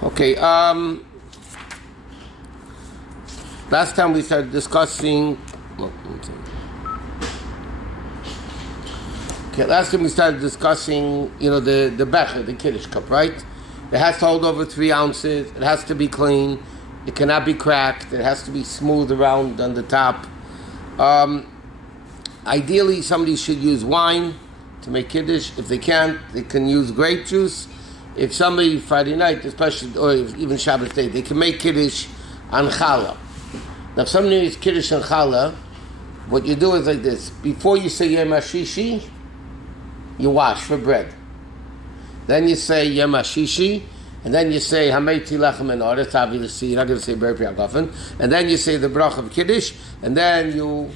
Okay, last time we started discussing... last time we started discussing, the becher, the Kiddush cup, right? It has to hold over 3 ounces. It has to be clean. It cannot be cracked. It has to be smooth around on the top. Ideally, somebody should use wine to make Kiddush. If they can't, they can use grape juice. If somebody, Friday night, especially, or even Shabbat day, they can make Kiddush on challah. Now, if somebody makes Kiddush on challah, what you do is like this. Before you say Yom HaShishi, you wash for bread. Then you say Yom HaShishi, and then you say Hameiti Lechem and Oretz, obviously you're not going to say Ber Priyagofen, and then you say the Brach of Kiddush, and then you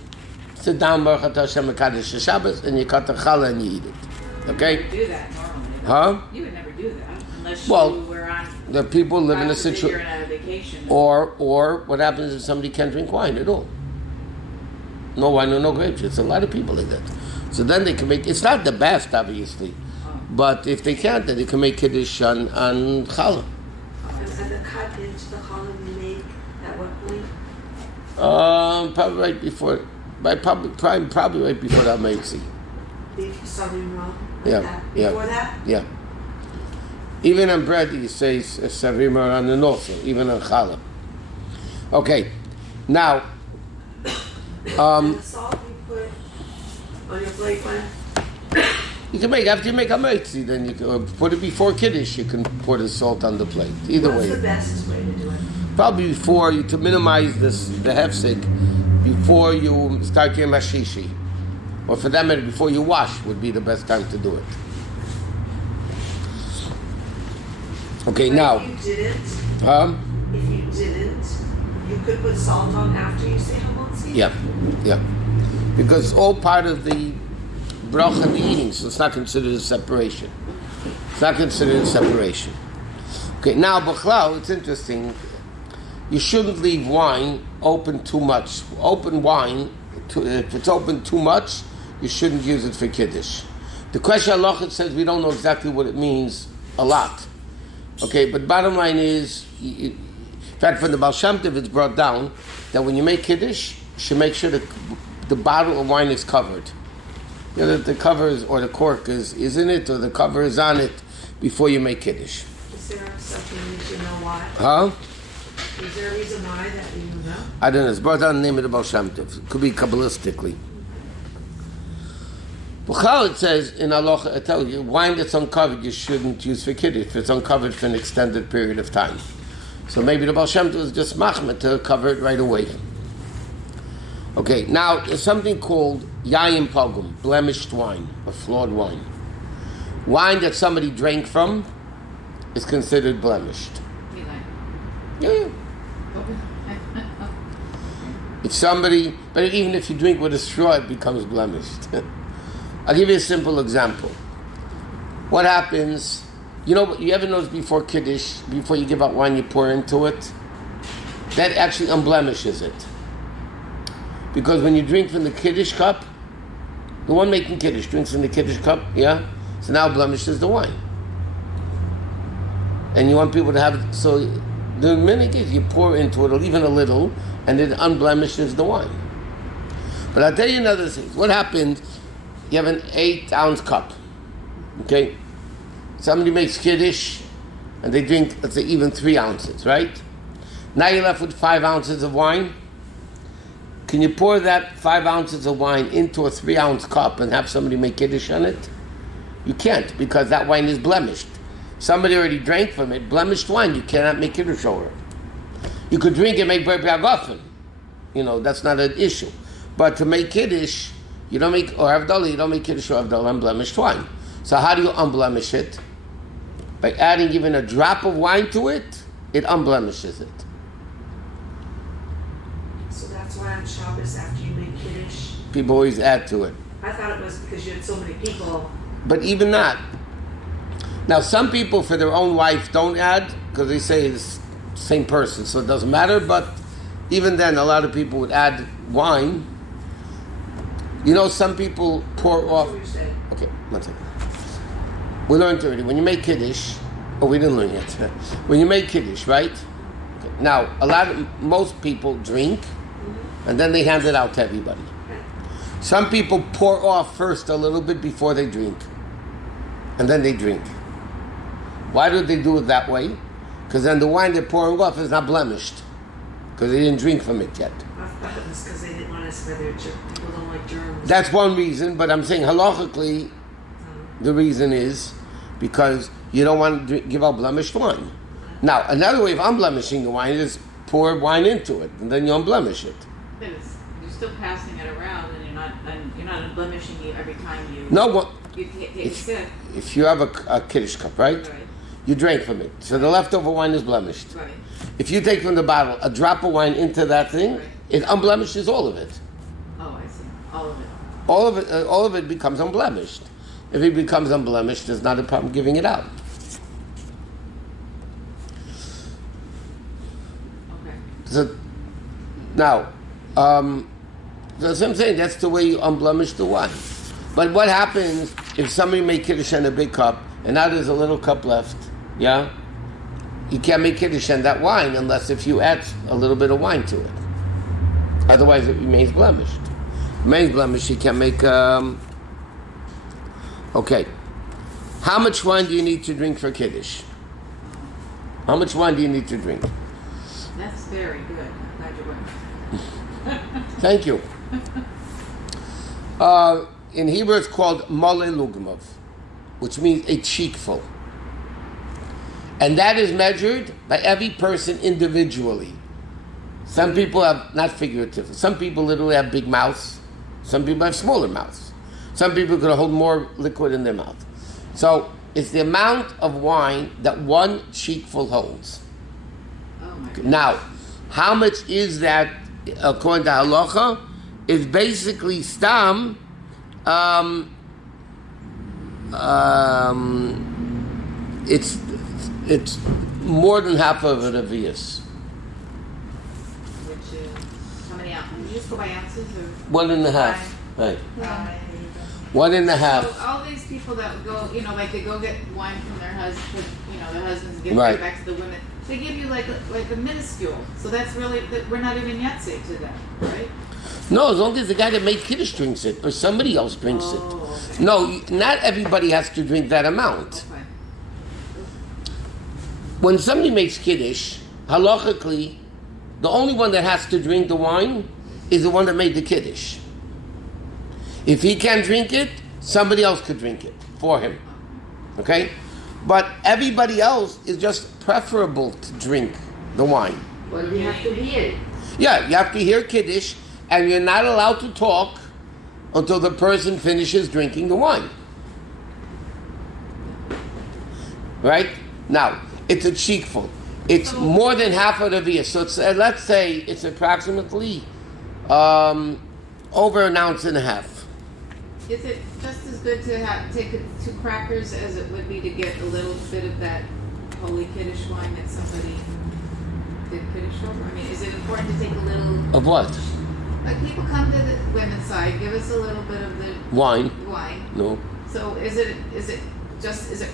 sit down, Baruch Atah Hashem Mekadosh Shabbos, and you cut the challah and you eat it. Okay? You would do that normally. Huh? You would never do that unless you were on. The people live in a situation. You're on a vacation. Or what happens if somebody can't drink wine at all? No wine or no grape juice. A lot of people like that. So then they can make. It's not the best, obviously, but if they can't, then they can make Kiddush on challah. And the cut into the challah you make at what point? Probably right before. Probably right before that Meitzi. Something wrong. Before that? Yeah. Even on bread, you say Savim on the north, even on challah. Okay, now. And the salt you put on your plate when? You can make, after you make a meitzi, then you can put it before Kiddush, you can pour the salt on the plate. Either way. What's the best way to do it? Probably before you, to minimize the hefsek, before you start Yom HaShishi. Or for that matter, before you wash would be the best time to do it. Okay, but now. If you didn't, you could put salt on after you say Hamotzi? Yeah. Because it's all part of the bracha of the eating, so it's not considered a separation. Okay, now, B'chlau, it's interesting. You shouldn't leave wine open too much. If it's open too much, you shouldn't use it for Kiddush. The question Halachos says we don't know exactly what it means a lot. Okay, but bottom line is, in fact, from the Baal Shem Tov, it's brought down that when you make Kiddush, you should make sure that the bottle of wine is covered. That the cover is, or the cork is in it, or the cover is on it before you make Kiddush. Is there something that you know why? Huh? Is there a reason why that you know? I don't know. It's brought down in the name of the Baal Shem Tov. It could be Kabbalistically. B'chal, it says in Halacha, I tell you, wine that's uncovered you shouldn't use for Kiddush if it's uncovered for an extended period of time. So maybe the Baal Shem Tov is just machmir to cover it right away. Okay, now there's something called Yayin Pogum, blemished wine, or flawed wine. Wine that somebody drank from is considered blemished. Yeah. If somebody, but even if you drink with a straw, it becomes blemished. I'll give you a simple example. What happens, you ever notice before Kiddush, before you give out wine, you pour into it? That actually unblemishes it. Because when you drink from the Kiddush cup, the one making Kiddush drinks in the Kiddush cup, yeah? So now blemishes the wine. And you want people to have it, so the minute you pour into it, or even a little, and it unblemishes the wine. But I'll tell you another thing. What happens, you have an 8-ounce cup, okay? Somebody makes Kiddush, and they drink, let's say, even 3 ounces, right? Now you're left with 5 ounces of wine. Can you pour that 5 ounces of wine into a 3-ounce cup and have somebody make Kiddush on it? You can't, because that wine is blemished. Somebody already drank from it. Blemished wine, you cannot make Kiddush over. You could drink and make Ber Priyagofen. That's not an issue. But to make Kiddush, you don't make, or Havdalah, you don't make Kiddush or Havdalah on blemished wine. So how do you unblemish it? By adding even a drop of wine to it, it unblemishes it. So that's why on Shabbos, after you make Kiddush, people always add to it. I thought it was because you had so many people. But even that. Now, some people for their own wife don't add because they say it's the same person, so it doesn't matter. But even then, a lot of people would add wine. Some people pour off. Okay, one second. We learned already. When you make Kiddush, Oh, we didn't learn yet. When you make Kiddush, right? Now, most people drink, and then they hand it out to everybody. Some people pour off first a little bit before they drink, and then they drink. Why do they do it that way? Because then the wine they're pouring off is not blemished, because they didn't drink from it yet. I thought it was because they didn't want to spread their germs. People don't like germs. That's one reason, but I'm saying halachically, the reason is because you don't want to give out blemished wine. Now, another way of unblemishing the wine is pour wine into it, and then you unblemish it. But you're still passing it around, and you're not unblemishing it every time you. No, well, You take a sip. if you have a Kiddush cup, right? You drank from it, so the leftover wine is blemished. Right. If you take from the bottle a drop of wine into that thing, it unblemishes all of it. Oh, I see. All of it. All of it becomes unblemished. If it becomes unblemished, there's not a problem giving it out. Okay. So now, so I'm saying that's the way you unblemish the wine. But what happens if somebody made Kiddush in a big cup and now there's a little cup left? Yeah, you can't make Kiddush in that wine unless if you add a little bit of wine to it. Otherwise, it remains blemished. Remains blemished. You can't make. Okay, how much wine do you need to drink for Kiddush? How much wine do you need to drink? That's very good. I'm glad you're right. Thank you. In Hebrew, it's called mole lugmov, which means a cheekful. And that is measured by every person individually. Some people have, not figuratively, some people literally have big mouths. Some people have smaller mouths. Some people can hold more liquid in their mouth. So it's the amount of wine that one cheekful holds. Oh my God. Now, how much is that according to halacha? Is basically stam. It's more than half of a revius. Which is how many ounces? You just go by ounces or 1.5. Right. uh, 1.5. So all these people that go, like they go get wine from their husband, their husbands give Right. it back to the women. They give you like a minuscule. So that's really we're not even yahtzee to that, right? No, as long as the guy that made Kiddush drinks it, or somebody else drinks it. Okay. No, not everybody has to drink that amount. Okay. When somebody makes Kiddush, halachically, the only one that has to drink the wine is the one that made the Kiddush. If he can't drink it, somebody else could drink it for him. Okay? But everybody else is just preferable to drink the wine. Well, you have to hear it. Yeah, you have to hear Kiddush, and you're not allowed to talk until the person finishes drinking the wine. Right? Now, it's a cheekful. It's more than half of the via. So it's, let's say it's approximately over an ounce and a half. Is it just as good to take 2 crackers as it would be to get a little bit of that holy Kiddush wine that somebody did Kiddush over? I mean, is it important to take a little... Of what? Like people come to the women's side, give us a little bit of the Wine. No. So is it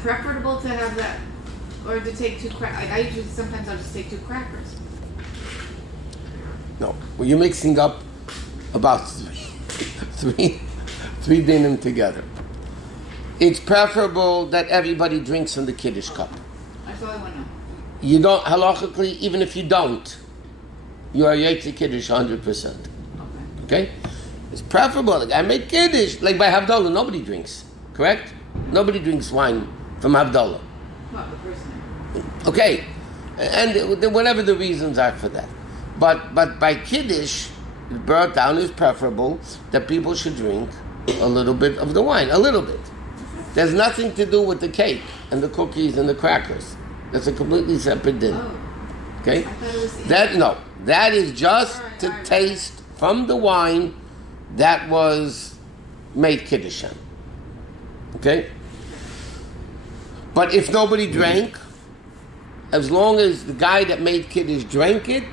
preferable to have that, or to take 2 crackers? Like sometimes I'll just take 2 crackers. No. Well, you're mixing up about three dinim together. It's preferable that everybody drinks in the Kiddush cup. That's all I want to know. You don't, halachically, even if you don't, you are Yetzi Kiddush 100%. Okay? It's preferable. Like I make Kiddush, like by Havdalah, nobody drinks. Correct? Nobody drinks wine from Havdalah. Not the person. Okay. And whatever the reasons are for that. But by Kiddush, it brought down is preferable that people should drink a little bit of the wine. A little bit. There's nothing to do with the cake and the cookies and the crackers. That's a completely separate dinner. Oh. Okay? I thought it was That is just All to right. taste from the wine that was made Kiddush on. Okay? But if nobody drank, as long as the guy that made Kiddush drank it,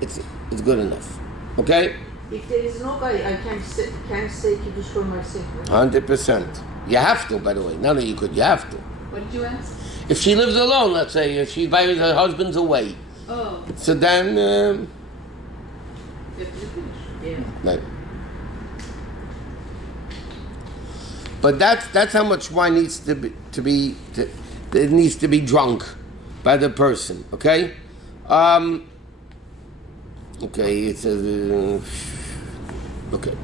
it's good enough. Okay? If there is no guy, I can't say Kiddush for myself. Right? 100%. You have to, by the way. Not that you could, you have to. What did you ask? If she lives alone, let's say, if she's by her husband's away, Oh, so then, you have to do Kiddush. Yeah. right. But that's how much wine needs it needs to be drunk by the person. Okay. Okay. It says. Okay.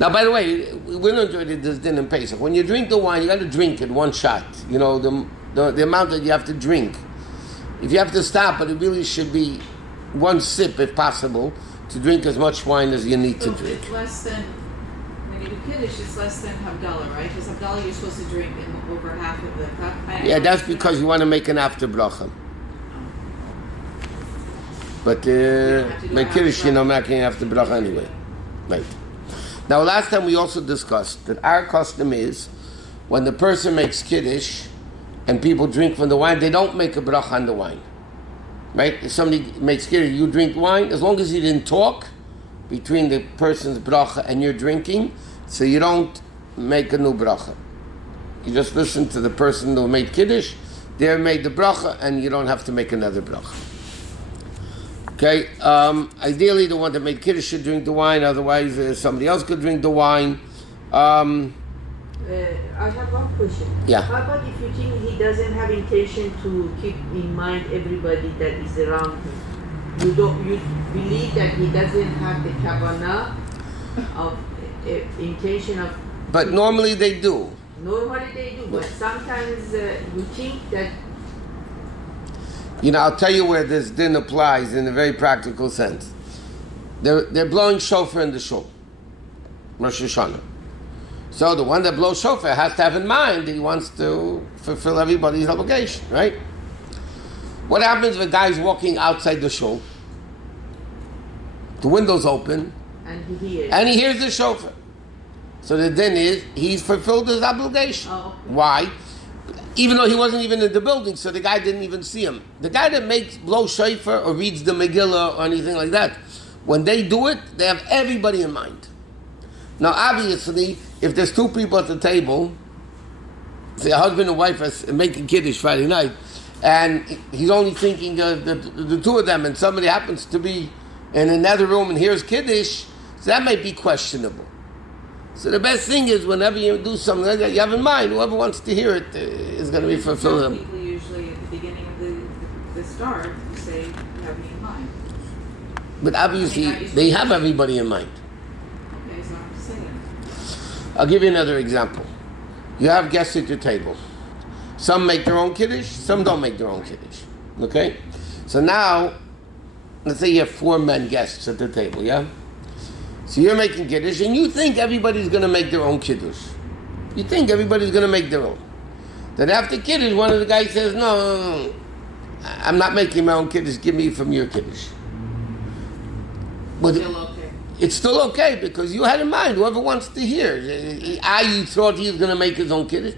Now, by the way, we don't enjoy this din in Pesach. When you drink the wine, you got to drink it one shot. You know the amount that you have to drink. If you have to stop, but it really should be one sip, if possible, to drink as much wine as you need to So drink. it's less than, when you do Kiddush, it's less than Havdalah, right? Because Havdalah you're supposed to drink in over half of the cup. Yeah, that's because you want to make an after bracha. But make Kiddush, you know, making after bracha anyway. Right. Now, last time we also discussed that our custom is when the person makes Kiddush and people drink from the wine, they don't make a bracha on the wine. Right? If somebody makes Kiddush, you drink wine, as long as you didn't talk between the person's bracha and your drinking, so you don't make a new bracha. You just listen to the person who made Kiddush, they made the bracha, and you don't have to make another bracha. Okay, ideally the one that made Kiddush should drink the wine, otherwise somebody else could drink the wine. I have one question. Yeah. How about if you think he doesn't have intention to keep in mind everybody that is around him? You believe that he doesn't have the kavanah of intention of. But normally they do. Normally they do, but sometimes you think that. You know, I'll tell you where this din applies in a very practical sense. They're blowing shofar in the shul, Rosh Hashanah. So the one that blows shofar has to have in mind that he wants to fulfill everybody's obligation, right? What happens if a guy's walking outside the shul, the window's open, and he hears the shofar? So the din is, he's fulfilled his obligation. Oh. Why? Even though he wasn't even in the building, so the guy didn't even see him. The guy that blows shofar or reads the Megillah or anything like that, when they do it, they have everybody in mind. Now, obviously, if there's two people at the table, say a husband and wife are making Kiddush Friday night, and he's only thinking of the two of them, and somebody happens to be in another room and hears Kiddush, so that might be questionable. So the best thing is whenever you do something like that, you have in mind, whoever wants to hear it is going to be fulfilled. Some people usually at the beginning of the start say, you have me in mind. But obviously, they have everybody in mind. Okay, so I'm saying. I'll give you another example. You have guests at your table. Some make their own Kiddush, some don't make their own Kiddush. Okay? So now, let's say you have 4 men guests at the table, yeah? So you're making Kiddush, and you think everybody's going to make their own Kiddush. You think everybody's going to make their own. Then after Kiddush, one of the guys says, no, I'm not making my own Kiddush, give me from your Kiddush. But Still okay. it's still okay, because you had in mind, whoever wants to hear. You thought he was going to make his own Kiddush.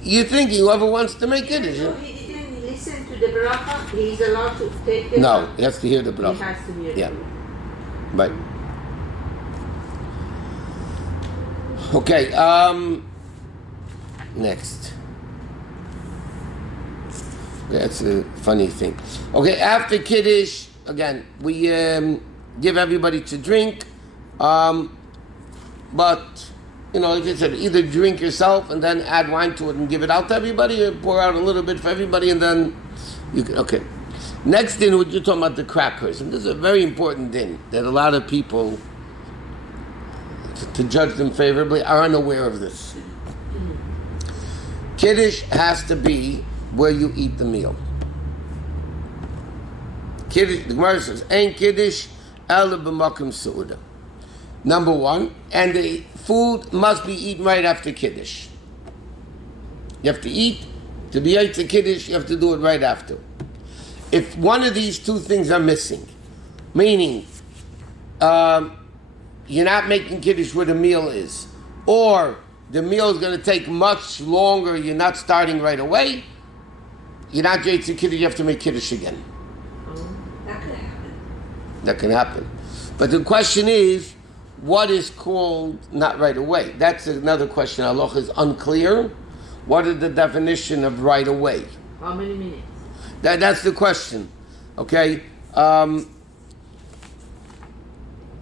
You're thinking whoever wants to make Kiddush. So he didn't listen to the bracha, he's allowed to take the No, he has to hear the bracha. He has to hear Yeah. the bracha. Right. Okay, next. That's a funny thing. Okay, after Kiddush, again, we give everybody to drink, but, you know, like I said, either drink yourself and then add wine to it and give it out to everybody, or pour out a little bit for everybody and then you can, okay. Next din, you're talking about the crackers, and this is a very important din that a lot of people, to judge them favorably, are unaware of this. Kiddush has to be where you eat the meal. Kiddush, the Gemara says, "Ein Kiddush ela b'makom seuda." Number 1, and the food must be eaten right after Kiddush. You have to eat, to be ate the Kiddush, you have to do it right after. If one of these 2 things are missing, meaning you're not making Kiddush where the meal is, or the meal is going to take much longer, you're not starting right away, you're not doing Kiddush, you have to make Kiddush again. That could happen. That can happen. But the question is, what is called not right away? That's another question. Halachos is unclear. What is the definition of right away? How many minutes? That's the question. Okay?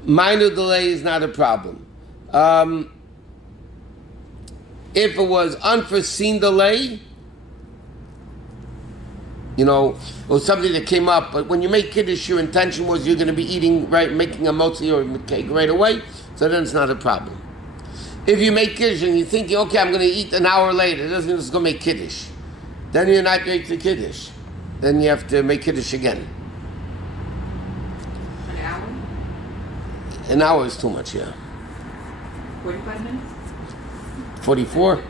Minor delay is not a problem. If it was unforeseen delay, it was something that came up, but when you make Kiddush, your intention was you're going to be eating, right, making a motzi or a cake right away, so then it's not a problem. If you make Kiddush and you're thinking, okay, I'm going to eat an hour later, it doesn't mean it's going to make Kiddush. Then you're not making the Kiddush. Then you have to make Kiddush again. An hour? An hour is too much, yeah. 45 minutes? 44?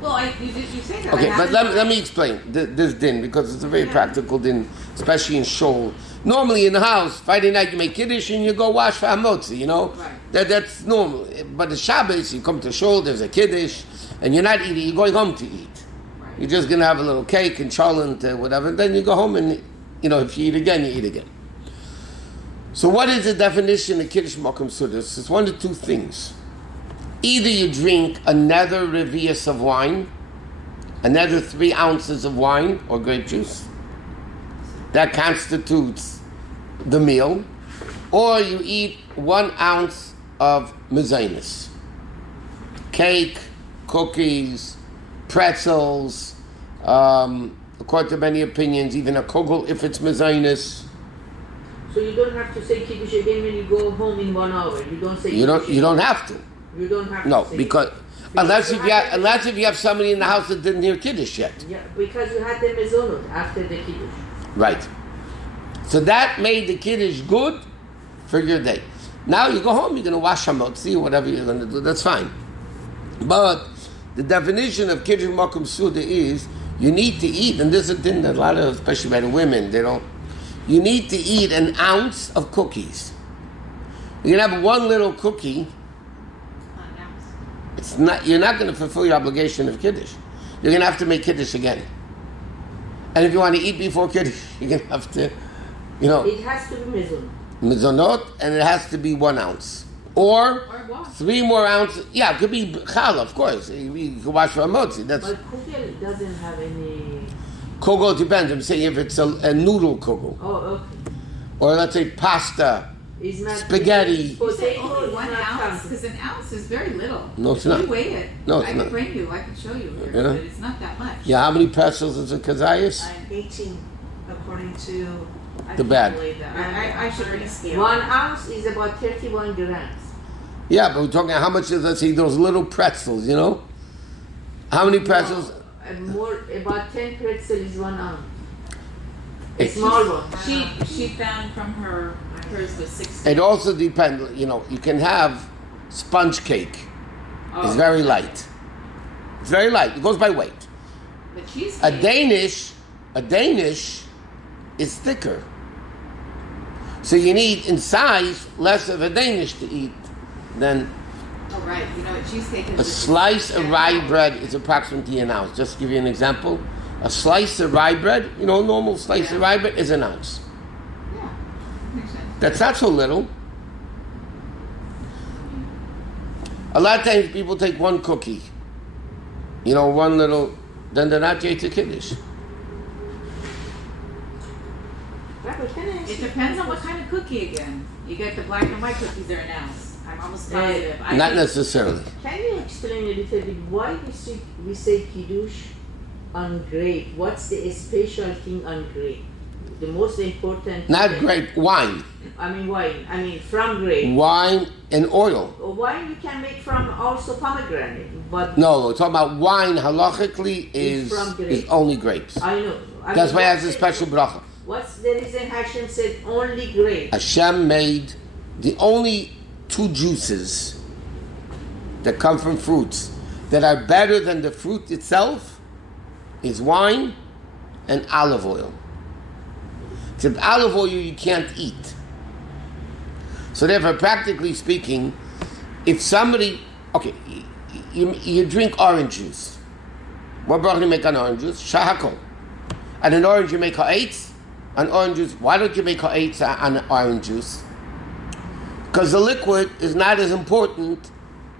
Well, you say that. Okay, but let me explain this din, because it's a very practical din, especially in Shul. Normally in the house, Friday night you make Kiddush and you go wash for Hamotzi, Right. That's normal. But the Shabbos, you come to Shul, there's a Kiddush, and you're not eating, you're going home to eat. Right. You're just going to have a little cake and cholent, whatever, and then you go home and, if you eat again, you eat again. So what is the definition of Kiddush Makom Sudas? It's one of two things. Either you drink another revius of wine, another 3 ounces of wine or grape juice, that constitutes the meal, or you eat 1 ounce of mezainis, cake, cookies, pretzels, according to many opinions, even a kugel if it's mezainis. So you don't have to say Kiddush again when you go home in 1 hour. You don't say You Kiddush don't again. have to. You don't have No, to say because unless if you have somebody in the house that didn't hear Kiddush yet. Yeah, because you had the mezonot after the Kiddush. Right. So that made the Kiddush good for your day. Now you go home, you're going to wash hamotzi, whatever you're going to do, that's fine. But the definition of Kiddush Makom Suda is you need to eat, and this is a thing that a lot of, especially by the women, you need to eat 1 ounce of cookies. You can have 1 little cookie. You're not going to fulfill your obligation of Kiddush. You're going to have to make Kiddush again. And if you want to eat before Kiddush, you're going to have to, It has to be mezonot. mezonot, and it has to be 1 ounce. Or what? 3 more ounces. Yeah, it could be challah, of course. You can wash for a motzi. That's But kugel doesn't have any... kugel depends. I'm saying if it's a noodle kugel. Oh, okay. Or let's say pasta. It's not Spaghetti. You say Potato only is 1 not ounce, counted. because 1 ounce is very little. No, it's If not. you weigh it. No, it's I not. can bring you. I can show you here, Yeah. but it's not that much. Yeah, how many pretzels is a kazayas? I'm 18, according to. I The can't bag. believe that. I should bring a scale. 1 ounce is about 31 grams. Yeah, but we're talking how much is, let's say, those little pretzels, How many pretzels? About 10 pretzel is 1 ounce. A It's- small one. She found from hers was 60. It also depends, you can have sponge cake. Oh, It's very light. It's very light. It goes by weight. The cheesecake. A Danish is thicker. So you need, in size, less of a Danish to eat than Oh, right. Cheesecake is a slice of rye bread is approximately 1 ounce. Just to give you an example. A slice of rye bread, a normal slice of rye bread is 1 ounce. Yeah, makes sense. That's not so little. A lot of times people take 1 cookie, 1 little, then they're not yet to Kiddush. Rabbi, can I ask It you- depends on what kind of cookie again. You get the black and white cookies, they're 1 ounce. I'm almost positive. I Not think- necessarily. Can you explain a little bit why we say Kiddush on grape? What's the special thing on grape? The most important... Not thing. grape, wine. I mean wine. I mean from grape. Wine and oil. Wine you can make from also pomegranate. But No, we're talking about wine halachically is from grapes. only grapes. I know. That's why it has a special bracha. What's the reason Hashem said only grape? Hashem made the only 2 juices that come from fruits that are better than the fruit itself is wine and olive oil. Except olive oil you can't eat. So therefore, practically speaking, if somebody, you drink orange juice. What bracha do you make on orange juice? Shahakol. And an orange you make ha'etz. On orange juice, why don't you make ha'etz on orange juice? Because the liquid is not as important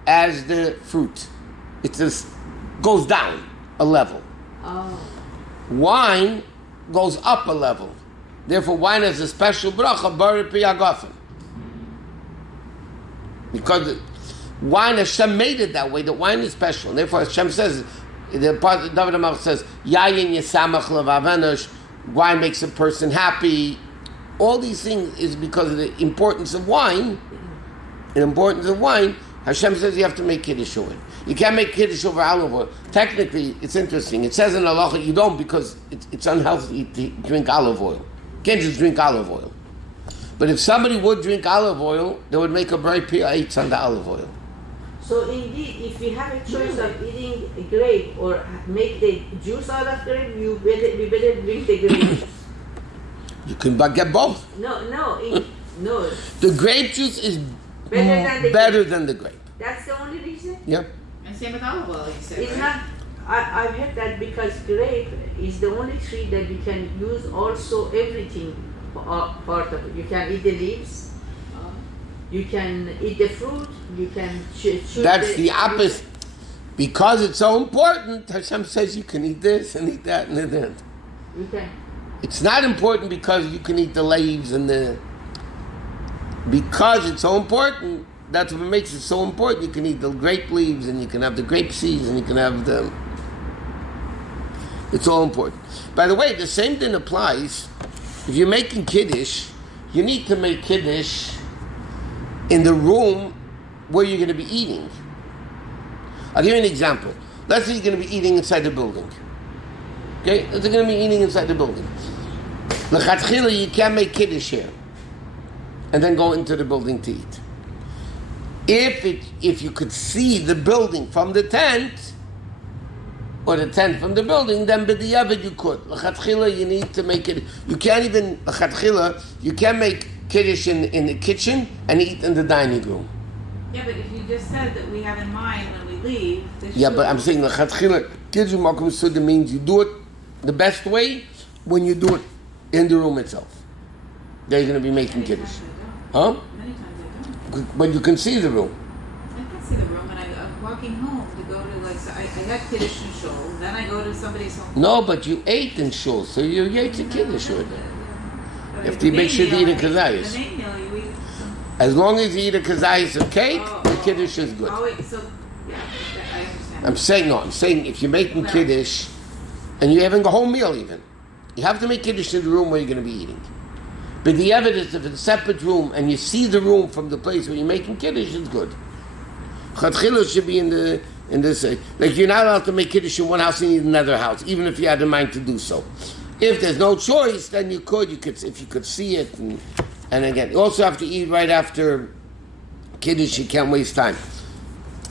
as the fruit. It just goes down a level. Oh. Wine goes up a level. Therefore, wine has a special bracha, Baruch Piyagafen. Because wine, Hashem made it that way. The wine is special. And therefore, Hashem says, the part of David HaMelech says, Yayin Yesamach Levavenosh, wine makes a person happy. All these things is because of the importance of wine. The importance of wine, Hashem says you have to make Kiddush over it. You can't make Kiddush over olive oil. Technically, it's interesting. It says in Halacha you don't because it's unhealthy to drink olive oil. You can't just drink olive oil. But if somebody would drink olive oil, they would make a very pH on the olive oil. So indeed, if we have a choice of eating a grape or make the juice out of grape, we better drink the grape juice. You can get both. No. The grape juice is better than the grape. That's the only reason? Yeah. And same with olive oil, you said, It's right? not. I've heard that because grape is the only tree that you can use also everything part of it. You can eat the leaves, you can eat the fruit, you can shoot That's the opposite. Because it's so important, Hashem says you can eat this and eat that and that. You can. It's not important because you can eat the leaves and the... Because it's so important, that's what makes it so important. You can eat the grape leaves and you can have the grape seeds and you can have the... It's all important. By the way, the same thing applies. If you're making Kiddush, you need to make Kiddush in the room where you're going to be eating. I'll give you an example. Let's say you're going to be eating inside the building. Okay? Let's say you're going to be eating inside the building. L'chatchila, you can't make Kiddush here and then go into the building to eat. If you could see the building from the tent, or the tent from the building, then b'diavad you could. L'chatchila, you need to make it. You can't even, l'chatchila, you can't make Kiddush in the kitchen and eat in the dining room. Yeah, but if you just said that we have in mind when we leave, Yeah, but I'm saying l'chatchila, Kiddush makom suda means you do it the best way when you do it in the room itself. They're going to be making Kiddush. Huh? Many times I don't. But you can see the room. I can see the room, and I'm walking home to go to, like, so I had Kiddush in Shul, then I go to somebody's home. No, but you ate in shul, so you ate the Kiddush already. But You have the to make sure to eat a main kazayas. The main meal, you eat some... As long as you eat a kazayas of cake, the Kiddush is good. Oh, wait, so, yeah, I understand. I'm saying if you're making Kiddush, and you're having a whole meal even, you have to make Kiddush in the room where you're going to be eating. But the evidence, if it's a separate room, and you see the room from the place where you're making Kiddush, it's good. Chatchila should be in this, like you're not allowed to make Kiddush in one house and eat in another house, even if you had in mind to do so. If there's no choice, then you could if you could see it, and again, you also have to eat right after Kiddush, you can't waste time.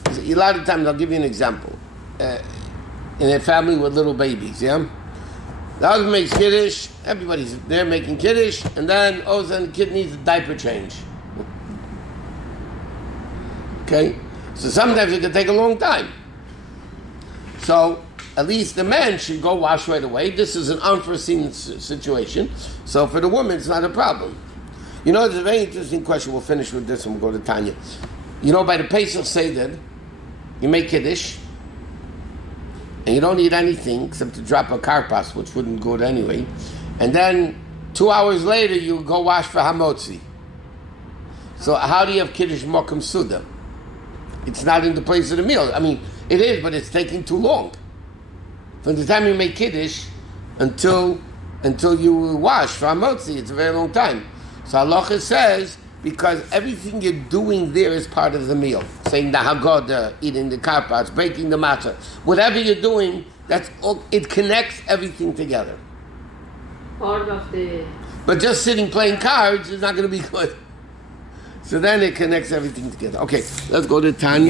A lot of times, I'll give you an example. In a family with little babies, yeah? The husband makes Kiddush, everybody's there making Kiddush, and then all of a sudden the kid needs a diaper change. Okay? So sometimes it can take a long time. So at least the man should go wash right away. This is an unforeseen situation. So for the woman, it's not a problem. You know, it's a very interesting question. We'll finish with this and we'll go to Tanya. You know, by the Pesach Seder, you make Kiddush, and you don't need anything except to drop a karpas, which wouldn't go anyway. And then 2 hours later, you go wash for hamotzi. So how do you have Kiddush Mokum Suda? It's not in the place of the meal. I mean, it is, but it's taking too long. From the time you make Kiddush until you wash for hamotzi, it's a very long time. So Halachos says, because everything you're doing there is part of the meal. Saying the Haggadah, eating the karpas, breaking the matzah. Whatever you're doing, that's all, it connects everything together. Part of the... But just sitting playing cards is not going to be good. So then it connects everything together. Okay, let's go to Tanya.